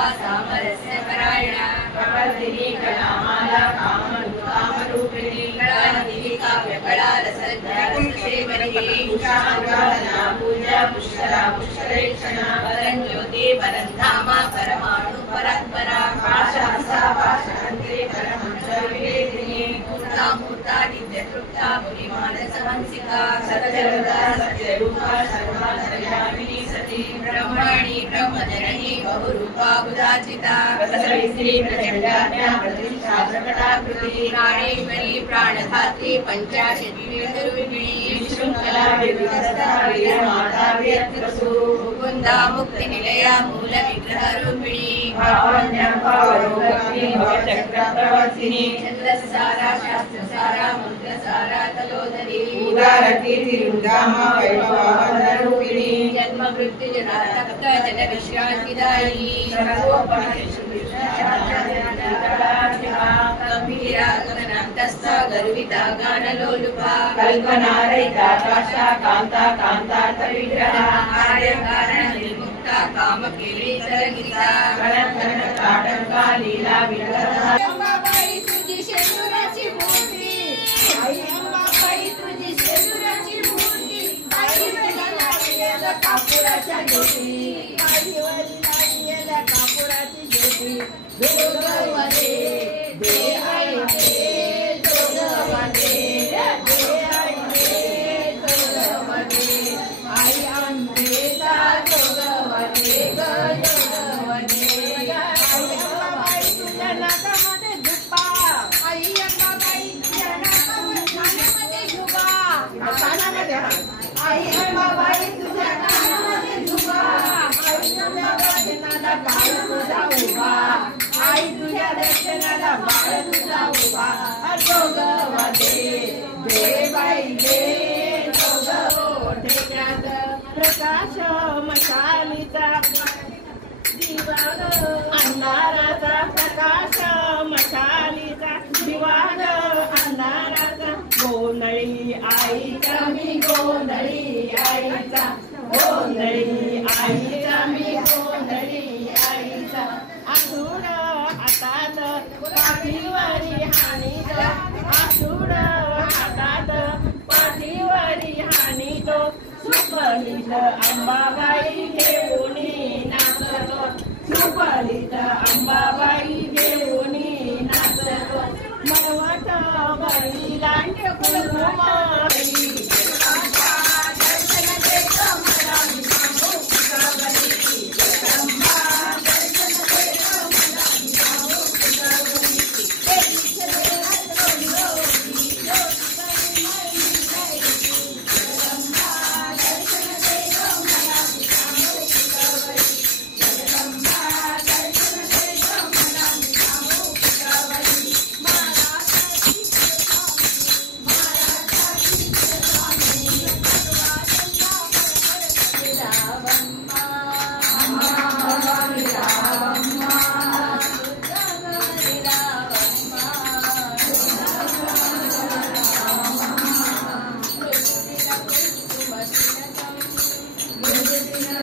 रूपा सामरस्य परायणा प्रवर्धिनी कलामाला कामरूपिणी कलानिधि काव्य कला रसज्ञा उषांगाधना पूजा पुष्करा पुष्करेक्षणा परंज्योति परंधामा परमाणु परात्परा पाशहंसा पाशहंत्रे परमहंसविवेदिनी मूर्ता मूर्ता नित्यतृप्ता मुनिमानसहंसिका सत्यवदा सत्यरूपा सर्वान्तर्यामिनी सती ब्रह्मणि ब्रह्मजननी बहुरूपा बुधाचिता रसविश्री प्रचण्डाज्ञा प्रतिष्ठा प्रकटाकृति प्राणेश्वरी प्राणधात्री पंचाशद्विविधरूपिणी विशृङ्खला विविधस्था वीरमाता वीरत्रसु मुकुन्दा मुक्तिनिलया मूलविग्रहरूपिणी भावन्यं पावरोगति भवचक्रप्रवर्तिनी छन्दस्सारा शास्त्रसारा मन्त्रसारा तलोदरी उदारकीर्तिरुद्धामा वैभवावनरूपिणी जन्म मृत्युजना तप्त जन विश्रान्तिदायिनी गंभीरा गगनान्तस्थ गर्विता गानलोलुपा कल्पनारहिता काष्ठा कान्ता कान्तार्थविग्रहा कार्यकारणनिर्मुक्ता कामकेलीचरगिरिता कनकनकाटंका लीला विग्रहा अंबाबाई तुझी शेंदुराची मूर्ती आई अंबाबाई तुझी शेंदुराची मूर्ती आई लागलेल्या कापुराच्या ज्योती आईवरी लागलेल्या कापुराची ज्योती जोगवले दे आई दे जोगवले दे आई दे जोगवले आई आंबेचा जोगवले ग जोगवले आई अंबाबाई तुझ्या नाकामध्ये झुपा आई अंबाबाई तुझ्या नाकामध्ये झुपा कानामध्ये आई अंबाबाई तुझ्या कानामध्ये झुपा आई तुझ्या दर्शनाला बाळ तुझा उभा आई तुझ्या दर्शनाला बाळ तुझा उभा जोगवले दे बाई दे जोगवले प्रकाश मशालीचा अंधाराचा प्रकाश मशालीचा दिवाग अंधाराचा गोंधळी आईचा मी गोंधळी आईचा गोंधळी आईचा मी गोंधळी आईचा आसूड हातात पाठीवरी हानीत आसूड हातात पाठीवरी हानीतो सुपलीत अंबाबाई घेऊन